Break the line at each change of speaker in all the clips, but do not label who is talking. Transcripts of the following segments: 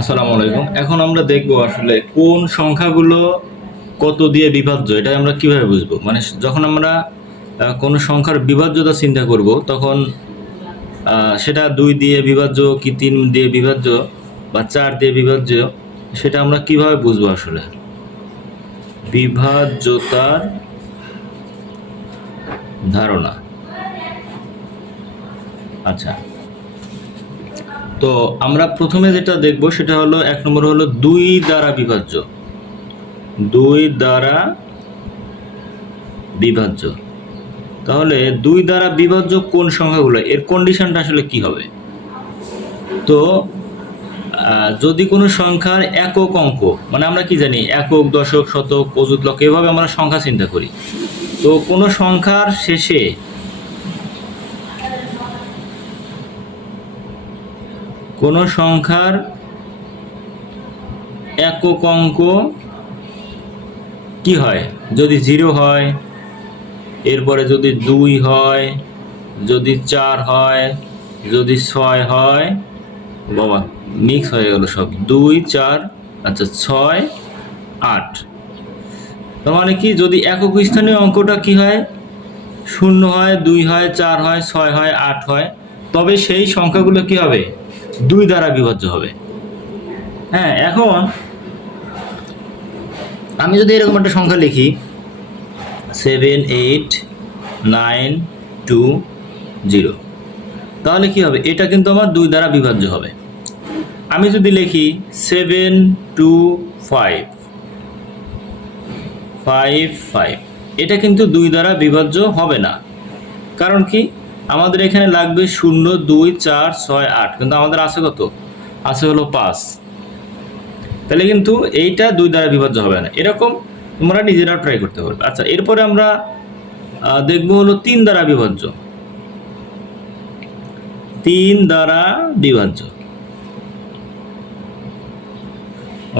আসসালামু আলাইকুম। এখন আমরা দেখব আসলে কোন সংখ্যাগুলো কত দিয়ে বিভাজ্য এটা আমরা কীভাবে বুঝব? মানে যখন আমরা কোনো সংখ্যার বিভাজ্যতা চিন্তা করব, তখন সেটা দুই দিয়ে বিভাজ্য কি তিন দিয়ে বিভাজ্য বা চার দিয়ে বিভাজ্য, সেটা আমরা কীভাবে বুঝব আসলে? বিভাজ্যতার ধারণা। আচ্ছা। তো আমরা প্রথমে যেটা দেখব সেটা হলো, এক নম্বর হলো দুই দ্বারা বিভাজ্য। দুই দ্বারা বিভাজ্য। তাহলে দুই দ্বারা বিভাজ্য কোন সংখ্যাগুলো? এর কন্ডিশনটা আসলে কি হবে? তো যদি কোনো সংখ্যার একক অঙ্ক মানে আমরা কি জানি, একক, দশক, শতক, অযুত লক্ষ, এভাবে আমরা সংখ্যা চিন্তা করি। তো কোনো সংখ্যার শেষে কোনো সংখ্যার একক অঙ্ক কি হয়? যদি জিরো হয়, এরপরে যদি দুই হয়, যদি চার হয়, যদি ছয় হয়, বাবা মিক্স হয়ে গেল সব। দুই, চার আচ্ছা ছয়, আট। তার মানে কি? যদি একক স্থানীয় অঙ্কটা কি হয়? শূন্য হয়, দুই হয়, চার হয়, ছয় হয়, আট হয়, তবে সেই সংখ্যাগুলো কি হবে? দুই দ্বারা বিভাজ্য হবে। হ্যাঁ এখন আমি যদি এরকম একটা সংখ্যা লিখি seven eight nine two zero তাহলে কি হবে? এটা কিন্তু আমার দুই দ্বারা বিভাজ্য হবে। আমি যদি লিখি seven two five five five এটা কিন্তু দুই দ্বারা বিভাজ্য হবে না। কারণ কি? আমাদের এখানে লাগবে শূন্য দুই চার ছয় আট, কিন্তু আমাদের আছে কত? আছে হলো পাঁচ। তাহলে কিন্তু এইটা দুই দ্বারা বিভাজ্য হবে না। এরকম তোমরা নিজেরাও ট্রাই করতে পারবে। আচ্ছা এরপরে আমরা দেখব হলো তিন দ্বারা বিভাজ্য। তিন দ্বারা বিভাজ্য।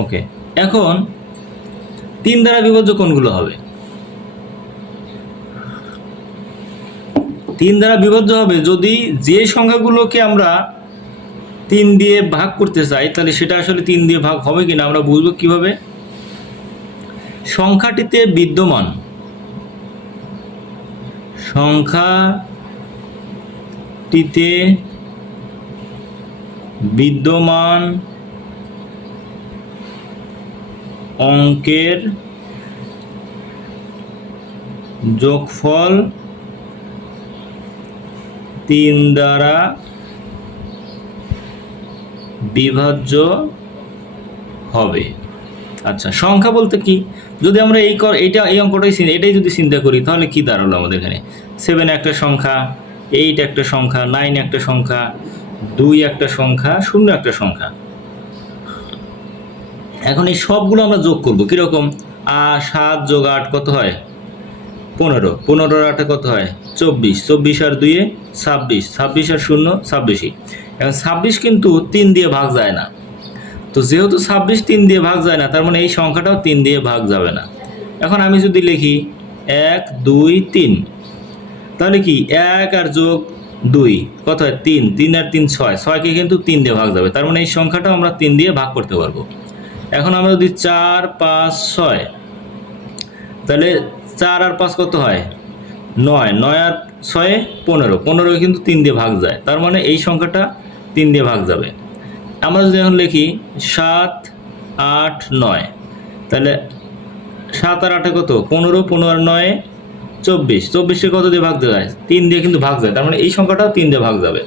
ওকে এখন তিন দ্বারা বিভাজ্য কোনগুলো হবে? তিন দ্বারা বিভাজ্য হবে। যদি যে সংখ্যাগুলোকে আমরা তিন দিয়ে ভাগ করতে চাই, তাহলে সেটা আসলে তিন দিয়ে ভাগ হবে কিনা আমরা বুঝব কীভাবে? সংখ্যাটিতে বিদ্যমান। সংখ্যাটিতে বিদ্যমান অঙ্কের যোগফল তিন দ্বারা বিভাজ্য হবে। আচ্ছা সংখ্যা বলতে কি? যদি আমরা এই কর এইটা, এই অঙ্কটাই এটাই যদি চিন্তা করি, তাহলে কি দাঁড়াল আমাদের এখানে? সেভেন একটা সংখ্যা এইট একটা সংখ্যা নাইন একটা সংখ্যা, দুই একটা সংখ্যা, শূন্য একটা সংখ্যা। এখন এই সবগুলো আমরা যোগ করব। কীরকম? সাত যোগ আট, কত হয়? পনেরো। পনেরো আটে কত হয়? চব্বিশ। চব্বিশ আর দুইয়ে ছাব্বিশ। ছাব্বিশ আর শূন্য, ছাব্বিশই। এখন ছাব্বিশ কিন্তু তিন দিয়ে ভাগ যায় না। তো যেহেতু ছাব্বিশ তিন দিয়ে ভাগ যায় না, তার মানে এই সংখ্যাটাও তিন দিয়ে ভাগ যাবে না। এখন আমি যদি লিখি এক, দুই, তিন, তাহলে কি এক আর যোগ দুই, কত হয়? তিন। তিন আর তিন ছয়। ছয়কে কিন্তু তিন দিয়ে ভাগ যাবে। তার মানে এই সংখ্যাটাও আমরা তিন দিয়ে ভাগ করতে পারব। এখন আমরা যদি চার, পাঁচ, ছয়, তাহলে চার আর পাঁচ কত হয়? নয়। নয় আর ছয়ে, পনেরো। পনেরো কিন্তু তিন দিয়ে ভাগ যায়। তার মানে এই সংখ্যাটা তিন দিয়ে ভাগ যাবে। আমরা যদি এখন লিখি সাত, আট, নয়, তাহলে সাত আর আটে কত? পনেরো পনেরো আর নয়ে, চব্বিশ। চব্বিশে কত দিয়ে ভাগ যায় তিন দিয়ে কিন্তু ভাগ যায়। তার মানে এই সংখ্যাটাও তিন দিয়ে ভাগ যাবে।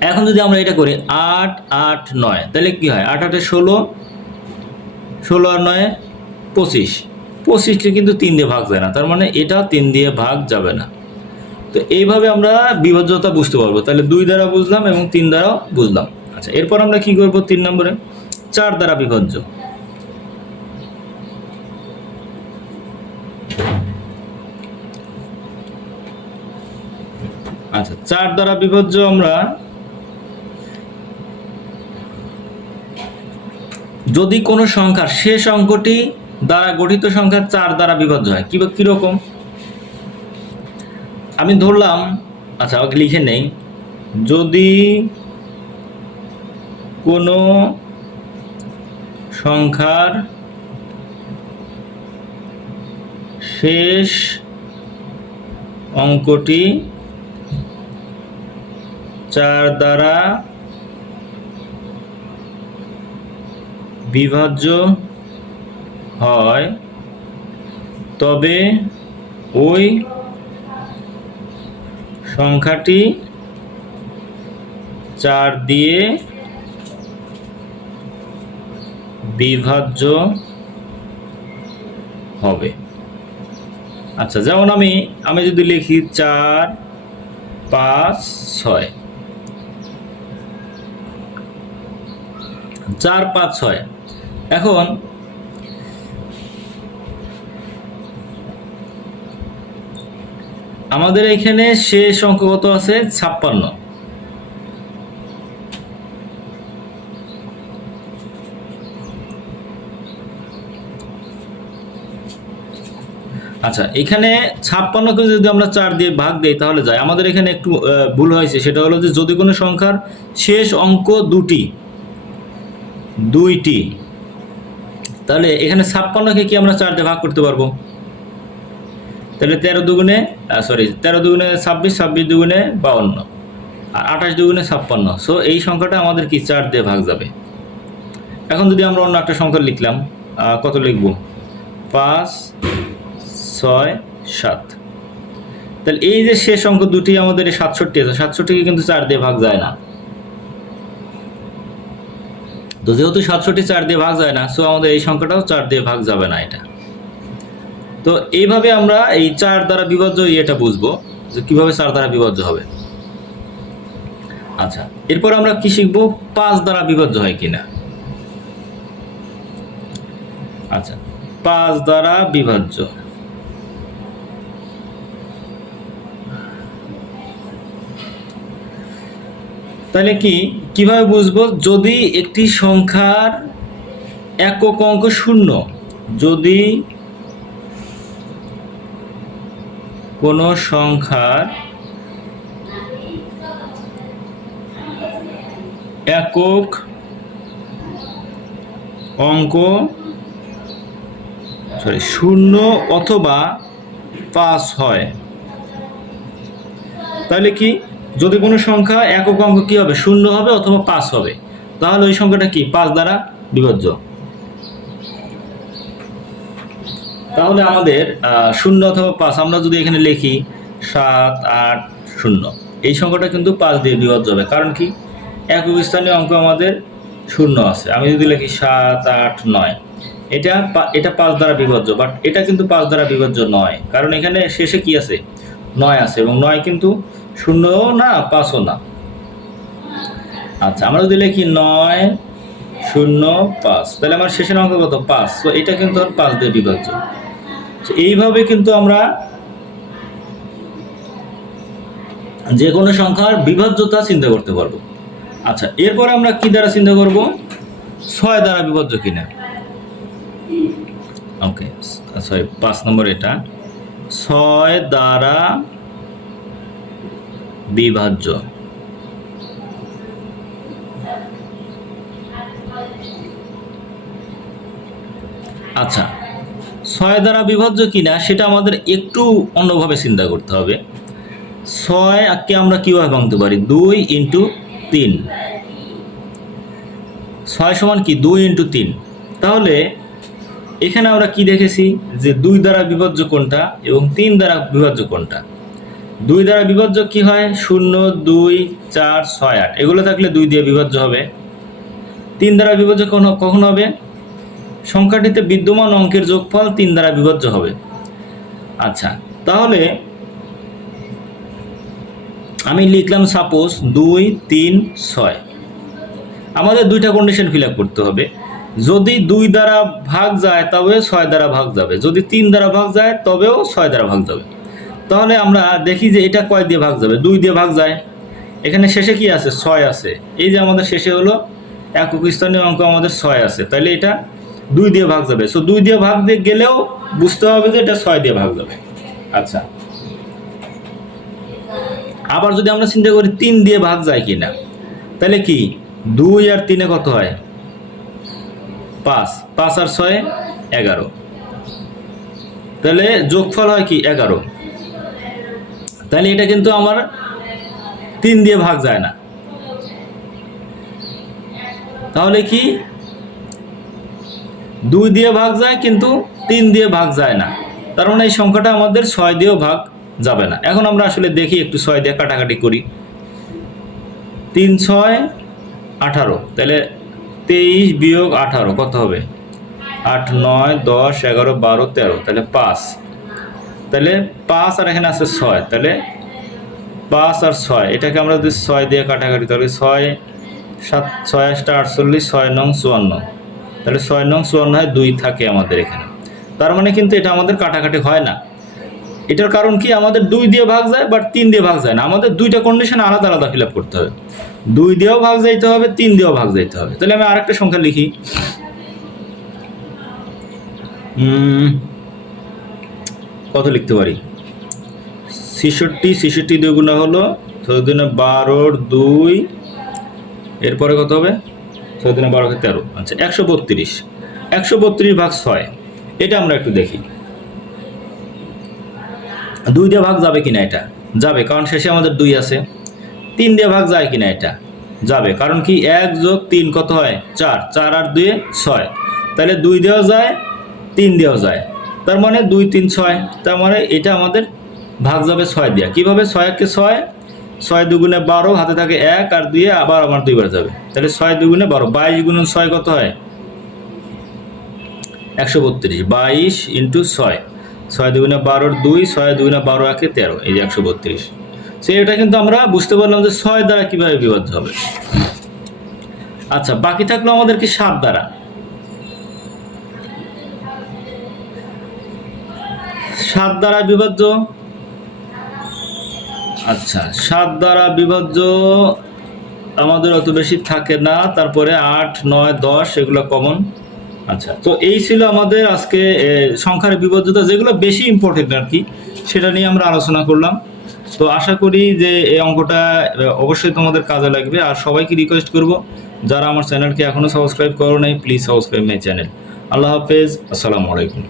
এখন যদি আমরা এটা করি, আট আট, নয়, তাহলে কি হয়? আট, আটে ষোলো ষোলো আর নয়, পঁচিশ। পঁচিশকে কিন্তু তিন দিয়ে ভাগ যায় না। তার মানে এটা তিন দিয়ে ভাগ যাবে না। তো এইভাবে আমরা বিভাজ্যতা বুঝতে পারব। তাহলে দুই দ্বারা বুঝলাম এবং তিন দ্বারাও বুঝলাম। আচ্ছা এরপর আমরা কি করব তিন নম্বরে? চার দ্বারা বিভাজ্য আচ্ছা চার দ্বারা বিভাজ্য আমরা যদি কোনো সংখ্যার শেষ অঙ্কটি দ্বারা গঠিত সংখ্যা চার দ্বারা বিভাজ্য হয়, কি কীরকম? আমি ধরলাম আচ্ছা ওকে লিখে নেই। যদি কোনো সংখ্যার শেষ অঙ্কটি চার দ্বারা বিভাজ্য হয়, তবে ওই সংখ্যাটি চার দিয়ে বিভাজ্য হবে। আচ্ছা যেমন আমি আমি যদি লিখি চার, পাঁচ, ছয়। চার, পাঁচ, ছয়। এখন আমাদের এখানে শেষ অঙ্ক কত আছে? ছাপ্পান্ন। আচ্ছা এখানে ছাপ্পান্নকে যদি আমরা চার দিয়ে ভাগ দিই, তাহলে যায়। আমাদের এখানে একটু ভুল হয়েছে। সেটা হলো যে যদি কোনো সংখ্যার শেষ অঙ্ক দুটি, দুইটি তাহলে এখানে ছাপ্পান্নকে কি আমরা চার দিয়ে ভাগ করতে পারব? তাহলে তেরো দুগুণে সরি তেরো দুগুণে ছাব্বিশ ছাব্বিশ দুগুণে বাউন্ন, আর আঠাশ দুগুণে ছাপ্পান্ন। সো এই সংখ্যাটা আমাদের কি চার দিয়ে ভাগ যাবে? এখন যদি আমরা অন্য একটা সংখ্যা লিখলাম কত লিখব? পাঁচ, ছয়, সাত। তাহলে এই যে শেষ অঙ্ক দুটি আমাদের সাতষট্টি আছে, সাতষট্টিকে কিন্তু চার দিয়ে ভাগ যায় না। তো যেহেতু সাতষট্টি চার দিয়ে ভাগ যায় না সো আমাদের এই সংখ্যাটাও চার দিয়ে ভাগ যাবে না এটা। তো এইভাবে আমরা এই চার দ্বারা বিভাজ্য এটা বুঝব, যে কীভাবে চার দ্বারা বিভাজ্য হবে। আচ্ছা এরপর আমরা কি শিখব? পাঁচ দ্বারা বিভাজ্য হয় কিনা। আচ্ছা পাঁচ দ্বারা বিভাজ্য। তাহলে কি? কীভাবে বুঝব? যদি একটি সংখ্যার একক অঙ্ক শূন্য, যদি কোনো সংখ্যার একক অঙ্ক সরি শূন্য অথবা পাঁচ হয়, তাহলে কি? যদি কোনো সংখ্যা একক অঙ্ক কি হবে? শূন্য হবে অথবা পাঁচ হবে। তাহলে ওই সংখ্যাটা কি? পাঁচ দ্বারা বিভাজ্য তাহলে আমাদের শূন্য অথবা পাঁচ, আমরা যদি এখানে লিখি সাত, আট, শূন্য, এই সংখ্যাটা কিন্তু পাঁচ দিয়ে বিভাজ্য হবে। কারণ কি? একক স্থানীয় অঙ্ক আমাদের শূন্য আছে। আমি যদি লিখি সাত, আট, নয়, এটা এটা পাঁচ দ্বারা বিভাজ্য বাট এটা কিন্তু পাঁচ দ্বারা বিভাজ্য নয়। কারণ এখানে শেষে কি আছে? নয় আছে এবং নয় কিন্তু শূন্যও না, পাঁচও না? আচ্ছা আমরা যদি লিখি নয়, শূন্য, পাঁচ, তাহলে আমার শেষের অঙ্ক কত? পাঁচ। তো এটা কিন্তু পাঁচ দিয়ে বিভাজ্য। এইভাবে কিন্তু আমরা যে কোনো সংখ্যার বিভাজ্যতা চিন্তা করতে পারব। আচ্ছা এরপরে আমরা কি দ্বারা চিন্তা করব? ছয় দ্বারা বিভাজ্য কিনা? ওকে সরি পাঁচ নম্বর এটা। ছয় দ্বারা বিভাজ্য। আচ্ছা ছয় দ্বারা বিভাজ্য কিনা সেটা আমাদের একটু অন্যভাবে চিন্তা করতে হবে। ছয় কে আমরা কীভাবে ভাঙতে পারি? দুই ইন্টু তিন। ছয় সমান কি? দুই ইন্টু তিন। তাহলে এখানে আমরা কি দেখেছি? যে দুই দ্বারা বিভাজ্য কোনটা এবং তিন দ্বারা বিভাজ্য কোনটা? দুই দ্বারা বিভাজ্য কি হয়? শূন্য, দুই, চার, ছয়, আট। এগুলো থাকলে দুই দিয়ে বিভাজ্য হবে। তিন দ্বারা বিভাজ্য কখন- কখন হবে? সংখ্যাটিতে বিদ্যমান অঙ্কের যোগফল তিন দ্বারা বিভাজ্য হবে। আচ্ছা তাহলে আমি লিখলাম সাপোজ দুই, তিন, ছয়। আমাদের দুইটা কন্ডিশন ফিল করতে হবে। যদি দুই দ্বারা ভাগ যায়, তবে ছয় দ্বারা ভাগ যাবে। যদি তিন দ্বারা ভাগ যায়, তবেও ছয় দ্বারা ভাগ যাবে। তাহলে আমরা দেখি যে এটা কয় দিয়ে ভাগ যাবে? দুই দিয়ে ভাগ যায়। এখানে শেষে কি আছে? ছয় আছে। এই যে আমাদের শেষে হলো একক স্থানীয় অঙ্ক আমাদের ছয় আছে। তাহলে এটা দুই দিয়ে ভাগ যাবে। সো দুই দিয়ে ভাগ দিয়ে গেলেও বুঝতে হবে যে এটা ছয় দিয়ে ভাগ যাবে। আচ্ছা। আবার যদি আমরা চিন্তা করি তিন দিয়ে ভাগ যায় কিনা তাহলে কি? দুই আর তিনে কত হয়? পাঁচ। পাঁচ আর ছয়, এগারো। তাহলে যোগফল হয় কি? এগারো। তাহলে এটা কিন্তু আমার তিন দিয়ে ভাগ যায় না। তাহলে কি? দুই দিয়ে ভাগ যায় কিন্তু তিন দিয়ে ভাগ যায় না। তার মানে এই সংখ্যাটা আমাদের ছয় দিয়েও ভাগ যাবে না। এখন আমরা আসলে দেখি, একটু ছয় দিয়ে কাটাকাটি করি। তিন, ছয়, আঠারো। তাহলে তেইশ বিয়োগ আঠারো কত হবে? আট, নয়, দশ, এগারো, বারো, তেরো। তাহলে পাঁচ। তাহলে পাঁচ আর এখানে আছে ছয়, তাহলে পাঁচ আর ছয়, এটাকে আমরা যদি ছয় দিয়ে কাটাকাটি, তাহলে ছয় সাত, ছয় আটটা আটচল্লিশ, ছয় নং চুয়ান্ন। তাহলে ছয় নং চুয়ান্ন হয় দুই থাকে আমাদের এখানে। তার মানে কিন্তু এটা আমাদের কাটাকাটি হয় না। এটার কারণ কি? আমাদের দুই দিয়ে ভাগ যায় বাট তিন দিয়ে ভাগ যায় না। আমাদের দুইটা কন্ডিশন আলাদা আলাদা ফিল করতে হবে। দুই দিয়েও ভাগ যাইতে হবে, তিন দিয়েও ভাগ যাইতে হবে। তাহলে আমি আরেকটা সংখ্যা লিখি। কত লিখতে পারি? ছেষট্টি ছেষট্টি দুই গুণা হলো দিনে বারোর দুই, এরপরে কত হবে? ছয় দিনে বারোকে তেরো। আচ্ছা একশো বত্রিশ। একশো বত্রিশ ভাগ ছয়, এটা আমরা একটু দেখি। দুই দিয়ে ভাগ যাবে কিনা এটা? যাবে, কারণ শেষে আমাদের দুই আছে। তিন দিয়ে ভাগ যায় কিনা এটা? যাবে, কারণ কি এক যোগ তিন কত হয়? চার। চার আর দুয়ে ছয়। তাহলে দুই দেওয়া যায়, তিন দেওয়া যায়। তার মানে দুই, তিন, ছয়। তার মানে এটা আমাদের ভাগ যাবে ছয় দিয়া। কীভাবে ছয় একে ছয়? ছয় দুগুণে বারো, হাতে থাকে এক, আর দুয়ে আবার আমার দুইবার যাবে। তাহলে ছয় দুগুণে বারো। বাইশ গুণন ছয় কত হয়? একশো বত্রিশ। বাইশ ইন্টু ছয়। ছয় দুগুণে বারোর দুই, ছয় দুগুণে বারো একে তেরো। এই যে একশো বত্রিশ। সে এটা কিন্তু আমরা বুঝতে পারলাম যে ছয় দ্বারা কীভাবে বিভাজ্য হবে। আচ্ছা বাকি থাকল আমাদের কি সাত দ্বারা? সাত দ্বারা বিভাজ্য আচ্ছা সাত দ্বারা বিভাজ্য আমাদের অত বেশি থাকে না, তারপরে আট, নয়, দশ, এগুলো কমন আচ্ছা তো এই ছিল আমাদের আজকে সংখ্যার বিভাজ্যতা যেগুলো বেশি ইম্পর্টেন্ট আর কি, সেটা নিয়ে আমরা আলোচনা করলাম। তো আশা করি যে এই অঙ্কটা অবশ্যই তোমাদের কাজে লাগবে। আর সবাইকে রিকোয়েস্ট করব, যারা আমার চ্যানেলকে এখনও সাবস্ক্রাইব করো নাই please subscribe my channel Allah হাফেজ, আসসালামু আলাইকুম।